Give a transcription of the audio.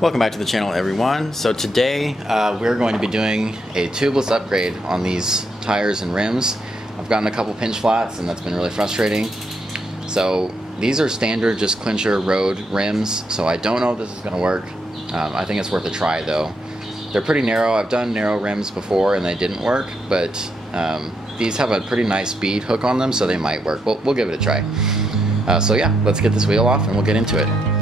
Welcome back to the channel, everyone. So today we're going to be doing a tubeless upgrade on these tires and rims. I've gotten a couple pinch flats and that's been really frustrating. So these are standard just Clincher road rims, so I don't know if this is going to work. I think it's worth a try though. They're pretty narrow. I've done narrow rims before and they didn't work, but these have a pretty nice bead hook on them, so they might work. We'll give it a try. So yeah, let's get this wheel off and we'll get into it.